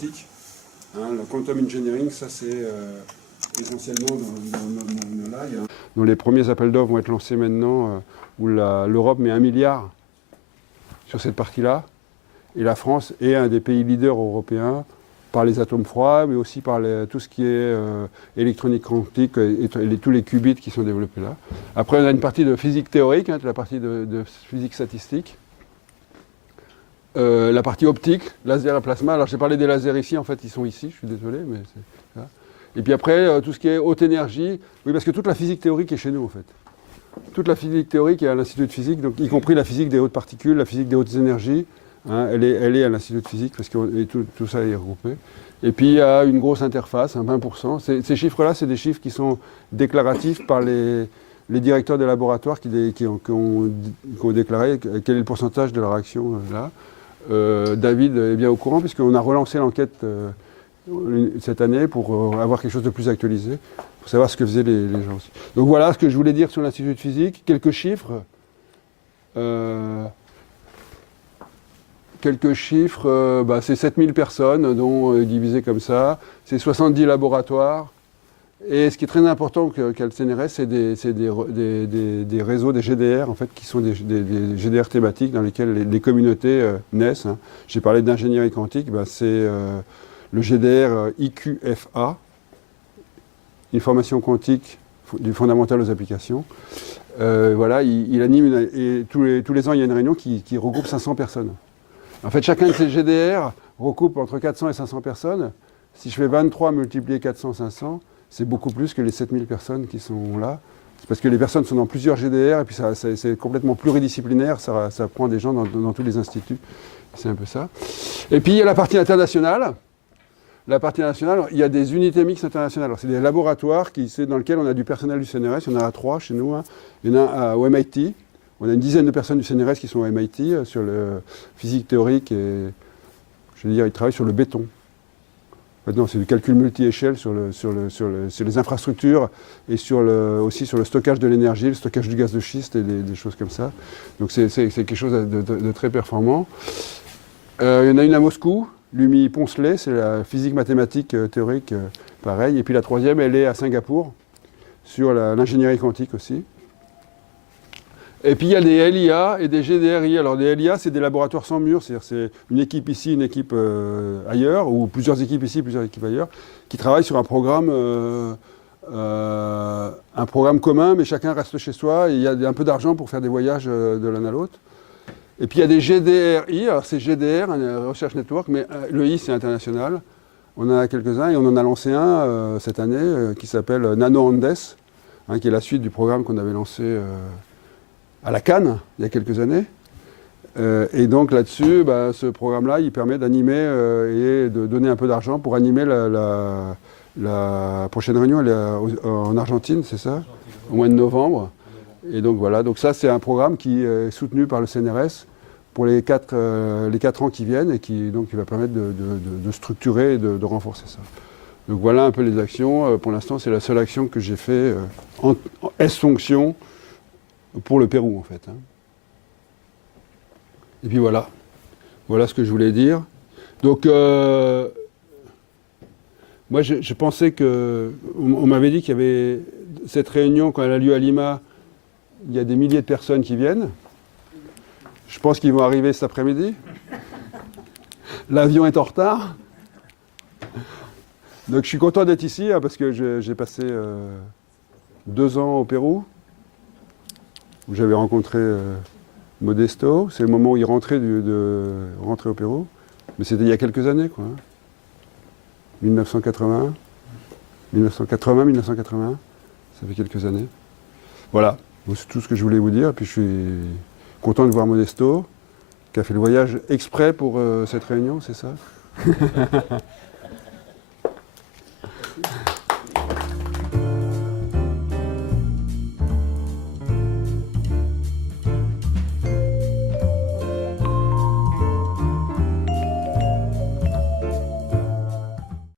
quantique. Hein, le quantum engineering, ça c'est essentiellement dans là. Donc les premiers appels d'offres vont être lancés maintenant, où l'Europe met 1 milliard sur cette partie-là. Et la France est un des pays leaders européens par les atomes froids, mais aussi par tout ce qui est électronique quantique et tous les qubits qui sont développés là. Après, on a une partie de physique théorique, hein, la partie de physique statistique. La partie optique, laser et plasma. Alors j'ai parlé des lasers ici, en fait ils sont ici, je suis désolé, mais c'est ça. Et puis après, tout ce qui est haute énergie, oui parce que toute la physique théorique est chez nous en fait. Toute la physique théorique est à l'Institut de physique, donc, y compris la physique des hautes particules, la physique des hautes énergies, hein, elle est à l'Institut de physique parce que tout ça est regroupé. Et puis il y a une grosse interface, 20%. Ces chiffres-là, c'est des chiffres qui sont déclaratifs par les directeurs des laboratoires qui ont déclaré quel est le pourcentage de leur action là. David est bien au courant puisqu'on a relancé l'enquête cette année pour avoir quelque chose de plus actualisé, pour savoir ce que faisaient les gens aussi. Donc voilà ce que je voulais dire sur l'Institut de physique. Quelques chiffres. C'est 7000 personnes, dont divisé comme ça. C'est 70 laboratoires. Et ce qui est très important qu'a le CNRS, c'est des réseaux, des GDR, en fait, qui sont des GDR thématiques dans lesquels les communautés naissent. Hein. J'ai parlé d'ingénierie quantique, c'est le GDR IQFA, Information quantique du fondamental aux applications. Voilà, il anime, et tous les ans, il y a une réunion qui regroupe 500 personnes. En fait, chacun de ces GDR recoupe entre 400 et 500 personnes. Si je fais 23 multiplié 400, 500, c'est beaucoup plus que les 7000 personnes qui sont là. C'est parce que les personnes sont dans plusieurs GDR et puis c'est complètement pluridisciplinaire, ça prend des gens dans tous les instituts. C'est un peu ça. Et puis il y a la partie internationale. La partie internationale, il y a des unités mixtes internationales. C'est des laboratoires dans lesquels on a du personnel du CNRS. Il y en a 3 chez nous. Hein. Il y en a au MIT. On a une dizaine de personnes du CNRS qui sont au MIT sur le physique théorique et je veux dire, ils travaillent sur le béton. Maintenant, c'est du calcul multi-échelle sur les infrastructures et aussi sur le stockage de l'énergie, le stockage du gaz de schiste et des choses comme ça. Donc c'est quelque chose de très performant. Il y en a une à Moscou, l'UMI Poncelet, c'est la physique mathématique théorique, pareil. Et puis la troisième, elle est à Singapour, sur l'ingénierie quantique aussi. Et puis il y a des LIA et des GDRI. Alors des LIA, c'est des laboratoires sans mur, c'est-à-dire c'est une équipe ici, une équipe ailleurs, ou plusieurs équipes ici, plusieurs équipes ailleurs, qui travaillent sur un programme commun, mais chacun reste chez soi, et il y a un peu d'argent pour faire des voyages de l'un à l'autre. Et puis il y a des GDRI, alors c'est GDR, Research Network, mais le I c'est international. On en a quelques-uns, et on en a lancé un cette année, qui s'appelle Nano Andes, hein, qui est la suite du programme qu'on avait lancé à la Cannes, il y a quelques années. Et donc là-dessus, ce programme-là, il permet d'animer et de donner un peu d'argent pour animer la prochaine réunion. Elle est en Argentine, c'est ça? Au mois de novembre. Et donc voilà, donc ça c'est un programme qui est soutenu par le CNRS pour les 4 ans qui viennent et qui va permettre de structurer et de renforcer ça. Donc voilà un peu les actions. Pour l'instant, c'est la seule action que j'ai fait en S-fonction pour le Pérou, en fait. Hein. Et puis voilà. Voilà ce que je voulais dire. Donc, moi, je pensais que... On m'avait dit qu'il y avait cette réunion, quand elle a lieu à Lima, il y a des milliers de personnes qui viennent. Je pense qu'ils vont arriver cet après-midi. L'avion est en retard. Donc, je suis content d'être ici, hein, parce que j'ai passé 2 ans au Pérou, où j'avais rencontré Modesto. C'est le moment où il rentrait au Pérou. Mais c'était il y a quelques années, quoi. 1981. 1980, ça fait quelques années. Voilà, c'est tout ce que je voulais vous dire. Et puis je suis content de voir Modesto, qui a fait le voyage exprès pour cette réunion, c'est ça?